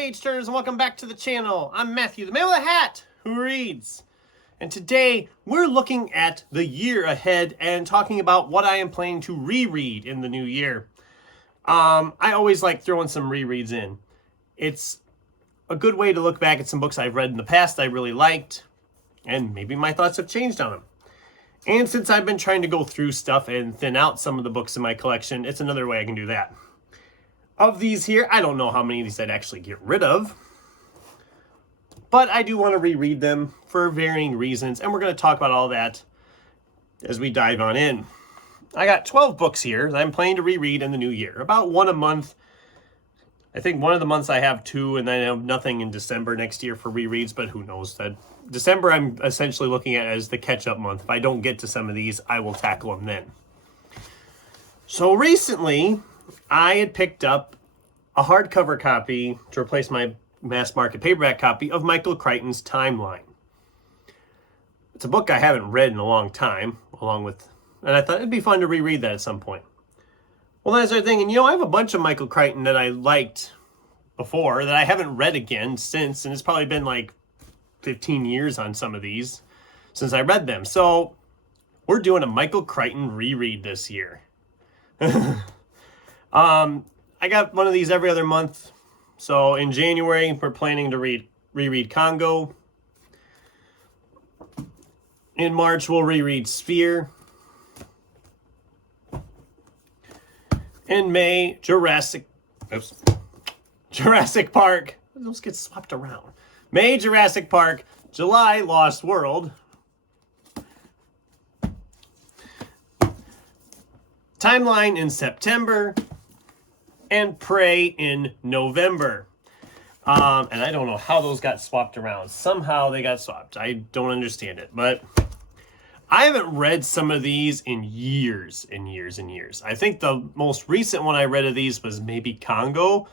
page turners, and welcome back to the channel. I'm Matthew, the man with a hat who reads. And today we're looking at the year ahead and talking about what I am planning to reread in the new year. I always like throwing some rereads in. It's a good way to look back at some books I've read in the past I really liked, and maybe my thoughts have changed on them. And since I've been trying to go through stuff and thin out some of the books in my collection, it's another way I can do that. Of these here, I don't know how many of these I'd actually get rid of, but I do want to reread them for varying reasons, and we're going to talk about all that as we dive on in. I got 12 books here that I'm planning to reread in the new year, about one a month. I think one of the months I have two, and then I have nothing in December next year for rereads, but who knows. That December I'm essentially looking at as the catch-up month. If I don't get to some of these, I will tackle them then. So recently, I had picked up a hardcover copy to replace my mass market paperback copy of Michael Crichton's Timeline. It's a book I haven't read in a long time, and I thought it'd be fun to reread that at some point. Well, then I started thinking, I have a bunch of Michael Crichton that I liked before that I haven't read again since, and it's probably been like 15 years on some of these since I read them. So we're doing a Michael Crichton reread this year. I got one of these every other month. So in January, we're planning to reread Congo. In March, we'll reread Sphere. In May, Jurassic Park. Those get swapped around. May, Jurassic Park. July, Lost World. Timeline in September. And Prey in November. And I don't know how those got swapped around. Somehow they got swapped. I don't understand it. But I haven't read some of these in years and years and years. I think the most recent one I read of these was maybe Congo.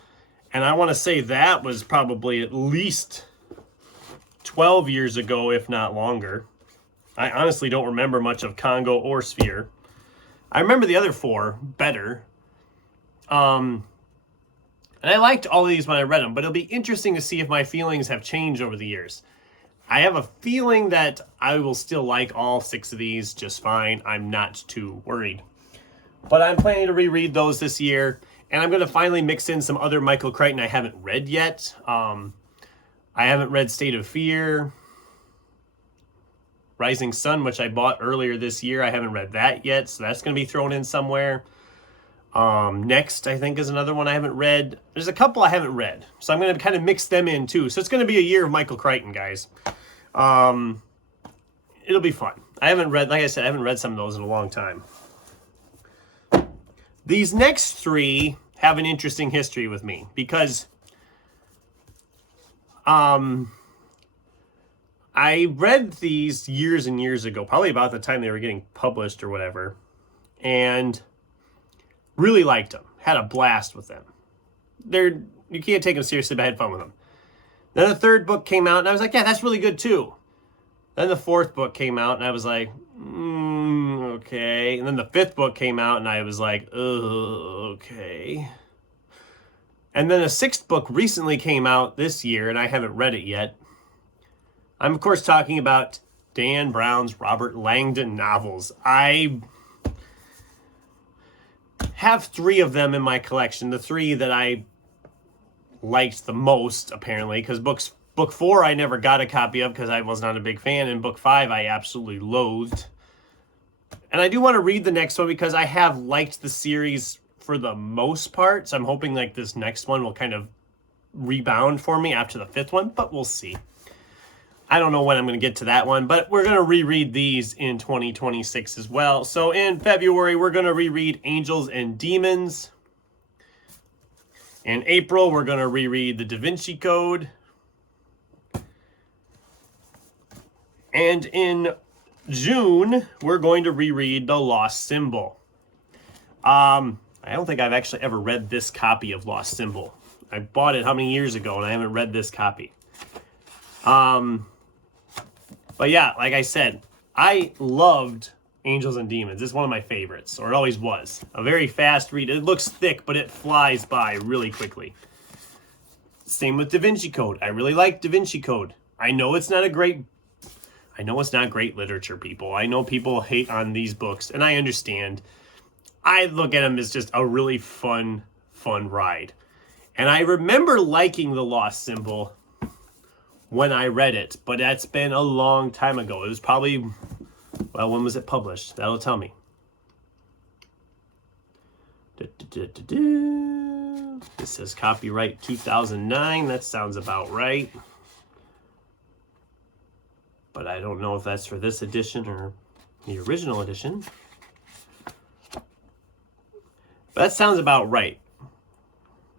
And I want to say that was probably at least 12 years ago, if not longer. I honestly don't remember much of Congo or Sphere. I remember the other four better. And I liked all of these when I read them, but it'll be interesting to see if my feelings have changed over the years. I have a feeling that I will still like all 6 of these just fine. I'm not too worried. But I'm planning to reread those this year, and I'm going to finally mix in some other Michael Crichton I haven't read yet. I haven't read State of Fear. Rising Sun, which I bought earlier this year. I haven't read that yet, so that's going to be thrown in somewhere. Next, I think, is another one I haven't read. There's a couple I haven't read, so I'm going to kind of mix them in too. So it's going to be a year of Michael Crichton, guys. It'll be fun. I haven't read, like I said, I haven't read some of those in a long time. These next 3 have an interesting history with me because I read these years and years ago, probably about the time they were getting published or whatever, and really liked them. Had a blast with them. You can't take them seriously, but I had fun with them. Then the 3rd book came out, and I was like, yeah, that's really good too. Then the 4th book came out, and I was like, okay. And then the 5th book came out, and I was like, okay. And then the 6th book recently came out this year, and I haven't read it yet. I'm, of course, talking about Dan Brown's Robert Langdon novels. I have 3 of them in my collection. The 3 that I liked the most, apparently, because book 4 I never got a copy of because I was not a big fan, and book 5 I absolutely loathed. And I do want to read the next one because I have liked the series for the most part, so I'm hoping like this next one will kind of rebound for me after the 5th one, but we'll see. I don't know when I'm going to get to that one, but we're going to reread these in 2026 as well. So in February, we're going to reread Angels and Demons. In April, we're going to reread The Da Vinci Code. And in June, we're going to reread The Lost Symbol. I don't think I've actually ever read this copy of Lost Symbol. I bought it how many years ago, and I haven't read this copy. But yeah, like I said, I loved Angels and Demons. It's one of my favorites, or it always was. A very fast read. It looks thick, but it flies by really quickly. Same with Da Vinci Code. I really like Da Vinci Code. I know it's not great literature, people. I know people hate on these books, and I understand. I look at them as just a really fun ride. And I remember liking The Lost Symbol when I read it, but that's been a long time ago. It was probably, well, when was it published? That'll tell me. This says copyright 2009. That sounds about right. But I don't know if that's for this edition or the original edition. But that sounds about right.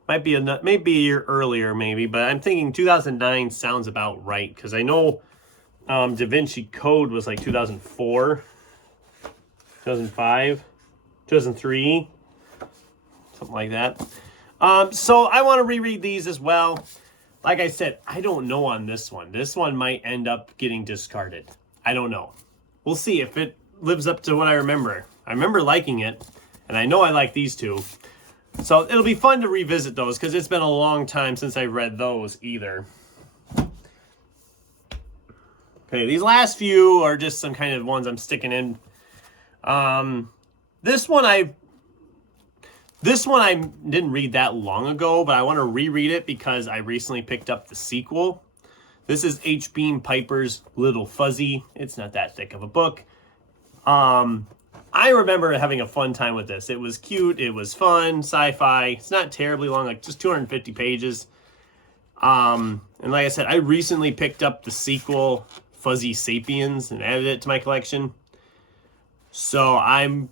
Might be maybe a year earlier, maybe, but I'm thinking 2009 sounds about right, because I know Da Vinci Code was like 2004, 2005, 2003, something like that. So I want to reread these as well. Like I said, I don't know on this one. This one might end up getting discarded. I don't know. We'll see if it lives up to what I remember. I remember liking it, and I know I like these two. So it'll be fun to revisit those, because it's been a long time since I read those either. Okay, these last few are just some kind of ones I'm sticking in. This one I didn't read that long ago, but I want to reread it because I recently picked up the sequel. This is H. Beam Piper's Little Fuzzy. It's not that thick of a book. I remember having a fun time with this. It was cute. It was fun. Sci-fi. It's not terribly long, like just 250 pages. And like I said, I recently picked up the sequel, Fuzzy Sapiens, and added it to my collection. So I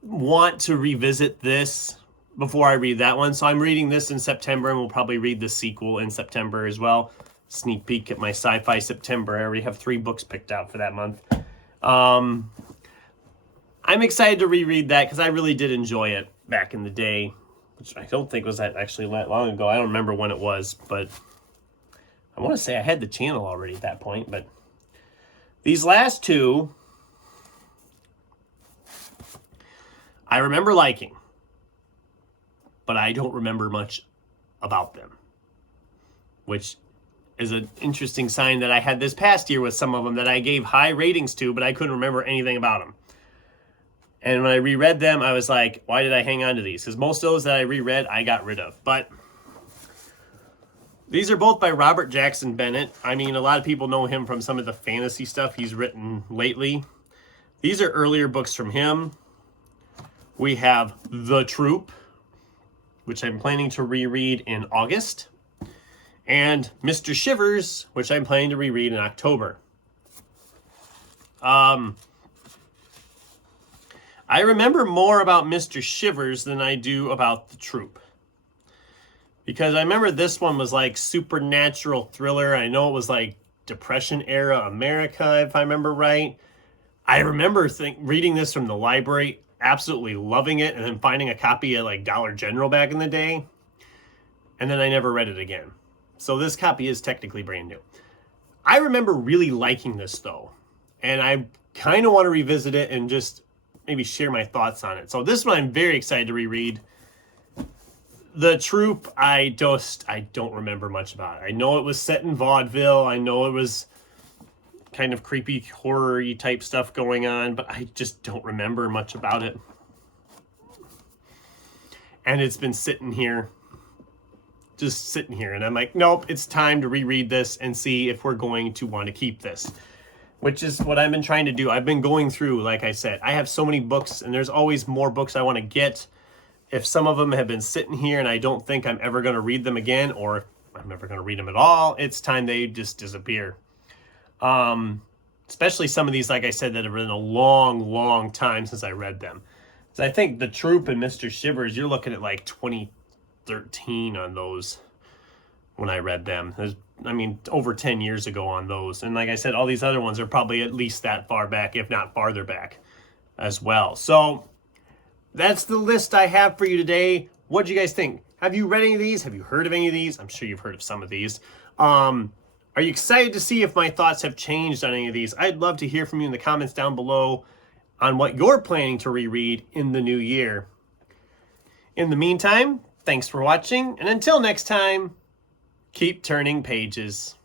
want to revisit this before I read that one. So I'm reading this in September, and we'll probably read the sequel in September as well. Sneak peek at my Sci-Fi September. I already have 3 books picked out for that month. I'm excited to reread that because I really did enjoy it back in the day, which I don't think was that actually that long ago. I don't remember when it was, but I want to say I had the channel already at that point. But these last two, I remember liking, but I don't remember much about them, which is an interesting sign that I had this past year with some of them that I gave high ratings to, but I couldn't remember anything about them. And when I reread them, I was like, why did I hang on to these? Because most of those that I reread, I got rid of. But these are both by Robert Jackson Bennett. I mean, a lot of people know him from some of the fantasy stuff he's written lately. These are earlier books from him. We have The Troop, which I'm planning to reread in August. And Mr. Shivers, which I'm planning to reread in October. I remember more about Mr. Shivers than I do about The Troop. Because I remember this one was like supernatural thriller. I know it was like Depression era America, if I remember right. I remember reading this from the library, absolutely loving it, and then finding a copy at like Dollar General back in the day. And then I never read it again. So this copy is technically brand new. I remember really liking this though. And I kind of want to revisit it and just maybe share my thoughts on it. So this one I'm very excited to reread. The Troop, I don't remember much about it. I know it was set in vaudeville. I know it was kind of creepy, horror-y type stuff going on, but I just don't remember much about it. And it's been sitting here, just sitting here. And I'm like, nope, it's time to reread this and see if we're going to want to keep this. Which is what I've been trying to do. I've been going through, like I said, I have so many books, and there's always more books I want to get. If some of them have been sitting here and I don't think I'm ever going to read them again, or if I'm never going to read them at all, it's time they just disappear. Especially some of these, like I said, that have been a long time since I read them. So I think The Troop and Mr. Shivers, you're looking at like 2013 on those when I read them. I mean, over 10 years ago on those. And like I said, all these other ones are probably at least that far back, if not farther back as well. So that's the list I have for you today. What do you guys think? Have you read any of these? Have you heard of any of these? I'm sure you've heard of some of these. Are you excited to see if my thoughts have changed on any of these? I'd love to hear from you in the comments down below on what you're planning to reread in the new year. In the meantime, thanks for watching, and until next time, Keep turning pages.